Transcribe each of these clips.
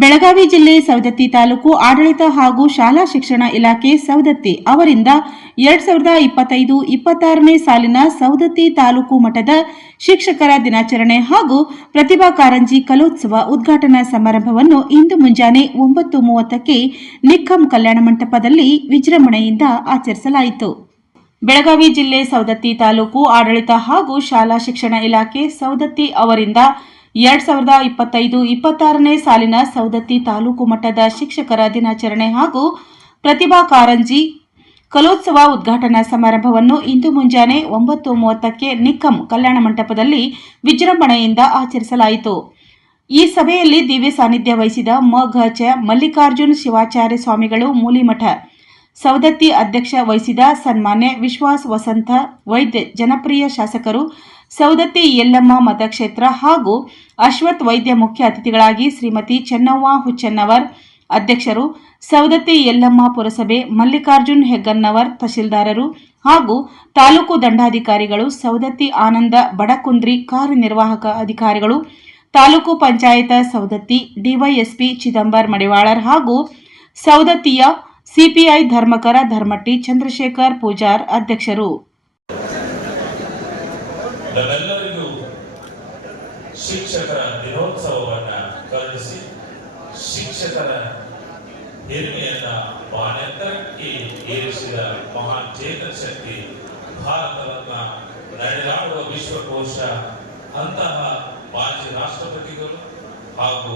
ಬೆಳಗಾವಿ ಜಿಲ್ಲೆ ಸವದತ್ತಿ ತಾಲೂಕು ಆಡಳಿತ ಹಾಗೂ ಶಾಲಾ ಶಿಕ್ಷಣ ಇಲಾಖೆ ಸವದತ್ತಿ ಅವರಿಂದ ಎರಡ್ ಸಾವಿರದ ಇಪ್ಪತ್ತೈದು ಇಪ್ಪತ್ತಾರನೇ ಸಾಲಿನ ಸವದತ್ತಿ ತಾಲೂಕು ಮಟ್ಟದ ಶಿಕ್ಷಕರ ದಿನಾಚರಣೆ ಹಾಗೂ ಪ್ರತಿಭಾ ಕಾರಂಜಿ ಕಲೋತ್ಸವ ಉದ್ಘಾಟನಾ ಸಮಾರಂಭವನ್ನು ಇಂದು ಮುಂಜಾನೆ ಒಂಬತ್ತು ಮೂವತ್ತಕ್ಕೆ ನಿಖಂ ಕಲ್ಯಾಣ ಮಂಟಪದಲ್ಲಿ ವಿಜೃಂಭಣೆಯಿಂದ ಆಚರಿಸಲಾಯಿತು. ಬೆಳಗಾವಿ ಜಿಲ್ಲೆ ಸವದತ್ತಿ ತಾಲೂಕು ಆಡಳಿತ ಹಾಗೂ ಶಾಲಾ ಶಿಕ್ಷಣ ಇಲಾಖೆ ಸವದತ್ತಿ ಅವರಿಂದ ಎರಡ್ ಸಾವಿರದ ಇಪ್ಪತ್ತೈದು ಇಪ್ಪತ್ತಾರನೇ ಸಾಲಿನ ಸವದತ್ತಿ ತಾಲೂಕು ಮಟ್ಟದ ಶಿಕ್ಷಕರ ದಿನಾಚರಣೆ ಹಾಗೂ ಪ್ರತಿಭಾ ಕಾರಂಜಿ ಕಲೋತ್ಸವ ಉದ್ಘಾಟನಾ ಸಮಾರಂಭವನ್ನು ಇಂದು ಮುಂಜಾನೆ ಒಂಬತ್ತು ಮೂವತ್ತಕ್ಕೆ ನಿಕ್ಕಂ ಕಲ್ಯಾಣ ಮಂಟಪದಲ್ಲಿ ವಿಜೃಂಭಣೆಯಿಂದ ಆಚರಿಸಲಾಯಿತು. ಈ ಸಭೆಯಲ್ಲಿ ದಿವ್ಯ ಸಾನ್ನಿಧ್ಯ ವಹಿಸಿದ ಮಘಚ ಮಲ್ಲಿಕಾರ್ಜುನ್ ಶಿವಾಚಾರ್ಯ ಸ್ವಾಮಿಗಳು ಮೂಲಿಮಠ ಸವದತ್ತಿ ಅಧ್ಯಕ್ಷ ವಹಿಸಿದ ಸನ್ಮಾನ್ಯ ವಿಶ್ವಾಸ್ ವಸಂತ ವೈದ್ಯ, ಜನಪ್ರಿಯ ಶಾಸಕರು ಸವದತ್ತಿ ಯಲ್ಲಮ್ಮ ಮತಕ್ಷೇತ್ರ ಹಾಗೂ ಅಶ್ವಥ್ ವೈದ್ಯ ಮುಖ್ಯ ಅತಿಥಿಗಳಾಗಿ ಶ್ರೀಮತಿ ಚೆನ್ನವ್ವ ಹುಚ್ಚನ್ನವರ್ ಅಧ್ಯಕ್ಷರು, ಸವದತ್ತಿ ಯಲ್ಲಮ್ಮ ಪುರಸಭೆ ಮಲ್ಲಿಕಾರ್ಜುನ್ ಹೆಗ್ಗನ್ನವರ್ ತಹಶೀಲ್ದಾರರು ಹಾಗೂ ತಾಲೂಕು ದಂಡಾಧಿಕಾರಿಗಳು, ಸವದತ್ತಿ ಆನಂದ ಬಡಕುಂದ್ರಿ ಕಾರ್ಯನಿರ್ವಾಹಕ ಅಧಿಕಾರಿಗಳು, ತಾಲೂಕು ಪಂಚಾಯತ ಸವದತ್ತಿ ಡಿವೈಎಸ್ಪಿ ಚಿದಂಬರ್ ಮಡಿವಾಳರ್ ಹಾಗೂ ಸವದತ್ತಿಯ ಸಿಪಿಐ ಧರ್ಮಕರ ಧರ್ಮಟ್ಟಿ ಚಂದ್ರಶೇಖರ್ ಪೂಜಾರ್ ಅಧ್ಯಕ್ಷರು ನಮ್ಮೆಲ್ಲರಿಗೂ ಶಿಕ್ಷಕರ ದಿನೋತ್ಸವವನ್ನ ಕರುಣಿಸಿ ಶಿಕ್ಷಕರ ಹಿರಿಮೆಯನ್ನ ಮಾನೆತ್ತರಕ್ಕೆ ಏರಿಸಿದ ಮಹಾನ್ ಚೇತನ ಶಕ್ತಿ ಭಾರತರತ್ನ ನಡೆದಾಡುವ ವಿಶ್ವಕೋಶ ಅಂತಹ ಮಾಜಿ ರಾಷ್ಟ್ರಪತಿಗಳು ಹಾಗೂ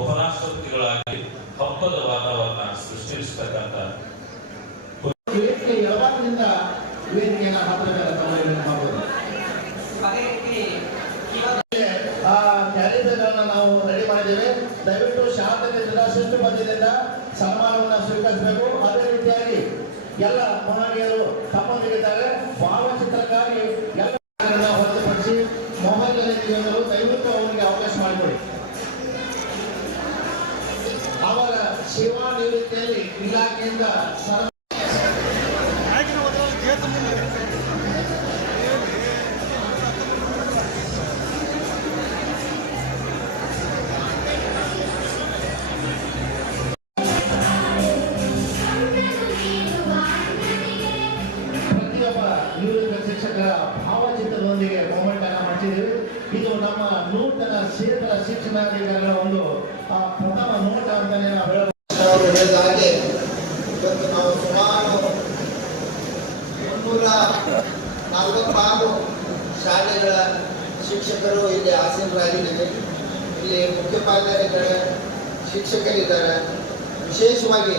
ಉಪರಾಷ್ಟ್ರಪತಿಗಳಾಗಿ ಹಬ್ಬದ ವಾತಾವರಣ ಸೃಷ್ಟಿಸತಕ್ಕಂಥ ಎಡಭಾಗದಿಂದ ವೇದಿಕೆಯನ್ನು ನಾವು ರೆಡಿ ಮಾಡಿದ್ದೇವೆ. ದಯವಿಟ್ಟು ಸ್ವೀಕರಿಸಬೇಕು. ಅದೇ ರೀತಿಯಾಗಿ ಎಲ್ಲ ಮಹನೀಯರು ತಮ್ಮೊಂದಿಗಿದ್ದಾರೆ ಭಾವಚಿತ್ರಕ್ಕಾಗಿ ಎಲ್ಲ ಸೇವಾ ನಿವೃತ್ತಿಯಲ್ಲಿ ಇಲಾಖೆಯಿಂದ ಶಿಕ್ಷಕರ ಭಾವಚಿತ್ರದೊಂದಿಗೆ ಮೂಮೆಂಟ್ ಅನ್ನ ಇದು ನಮ್ಮ ನೂತನ ಕ್ಷೇತ್ರ ಶಿಕ್ಷಣಾಧಿಕಾರಿಗಳ ಒಂದು ಪ್ರಥಮ ನೋಟ ಅಂತಾನೆ ನಾವು ಅವರು ಹೇಳಿದ ಹಾಗೆ ಇವತ್ತು ನಾವು ಸುಮಾರು ಮುನ್ನೂರ ನಲವತ್ತಾರು ಶಾಲೆಗಳ ಶಿಕ್ಷಕರು ಇಲ್ಲಿ ಆಸೀನರಾಗಿದ್ದೇವೆ ಇಲ್ಲಿ ಮುಖ್ಯೋಪಾಧ್ಯಾಯರಿದ್ದಾರೆ ಶಿಕ್ಷಕರಿದ್ದಾರೆ ವಿಶೇಷವಾಗಿ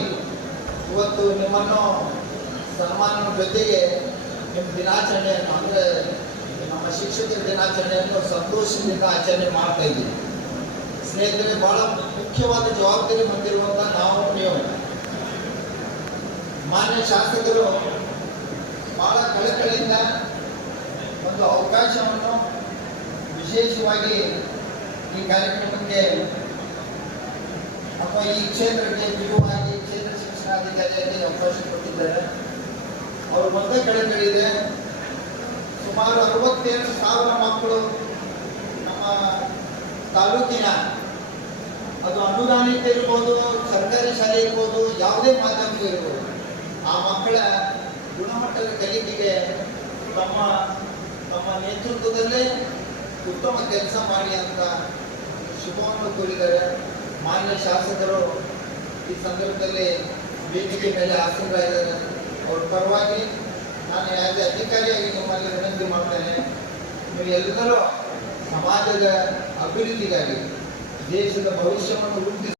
ಇವತ್ತು ನಿಮ್ಮನ್ನು ಸನ್ಮಾನದ ಜೊತೆಗೆ ನಿಮ್ಮ ದಿನಾಚರಣೆಯನ್ನು ಅಂದರೆ ನಮ್ಮ ಶಿಕ್ಷಕರ ದಿನಾಚರಣೆಯನ್ನು ಸಂತೋಷದಿಂದ ಆಚರಣೆ ಮಾಡ್ತಾ ಇದ್ದೀವಿ ಸ್ನೇಹಿತರೆ ಬಹಳ ಮುಖ್ಯವಾದ ಜವಾಬ್ದಾರಿ ಹೊಂದಿರುವಂತ ಮಾನ್ಯ ಶಾಸಕರು ಬಹಳ ಕಳಕಳಿಯಿಂದ ಒಂದು ಅವಕಾಶವನ್ನು ವಿಶೇಷವಾಗಿ ಈ ಕಾರ್ಯಕ್ರಮಕ್ಕೆ ಅಥವಾ ಈ ಕ್ಷೇತ್ರಕ್ಕೆ ಬಿಡುವಾಗಿ ಕ್ಷೇತ್ರ ಶಿಕ್ಷಣಾಧಿಕಾರಿಯಾಗಿ ಅವಕಾಶ ಕೊಟ್ಟಿದ್ದಾರೆ. ಅವರು ಮೊದಲ ಕಳಕಳಿದೆ ಸುಮಾರು ಅರವತ್ತೇಳು ಸಾವಿರ ಮಕ್ಕಳು ನಮ್ಮ ತಾಲೂಕಿನ ಅದು ಅನುದಾನಿತ ಇರ್ಬೋದು, ಸರ್ಕಾರಿ ಶಾಲೆ ಇರ್ಬೋದು, ಯಾವುದೇ ಮಾಧ್ಯಮ ಇರ್ಬೋದು. ಆ ಮಕ್ಕಳ ಗುಣಮಟ್ಟದ ಕಲಿಕೆಗೆ ತಮ್ಮ ತಮ್ಮ ನೇತೃತ್ವದಲ್ಲೇ ಉತ್ತಮ ಕೆಲಸ ಮಾಡಿ ಅಂತ ಶುಭವನ್ನು ಕೋರಿದ್ದಾರೆ. ಮಾನ್ಯ ಶಾಸಕರು ಈ ಸಂದರ್ಭದಲ್ಲಿ ವೇದಿಕೆ ಮೇಲೆ ಆಸೀನರಾಗಿದ್ದಾರೆ ಅವ್ರ ಪರವಾಗಿ ನಾನು ಯಾವುದೇ ಅಧಿಕಾರಿಯಾಗಿ ನಿಮ್ಮಲ್ಲಿ ವಿನಂತಿ ಮಾಡ್ತೇನೆ. ನೀವು ಎಲ್ಲರೂ ಸಮಾಜದ ಅಭಿವೃದ್ಧಿಗಾಗಿ ದೇಶದ ಭವಿಷ್ಯವನ್ನು ರೂಪಿಸಿ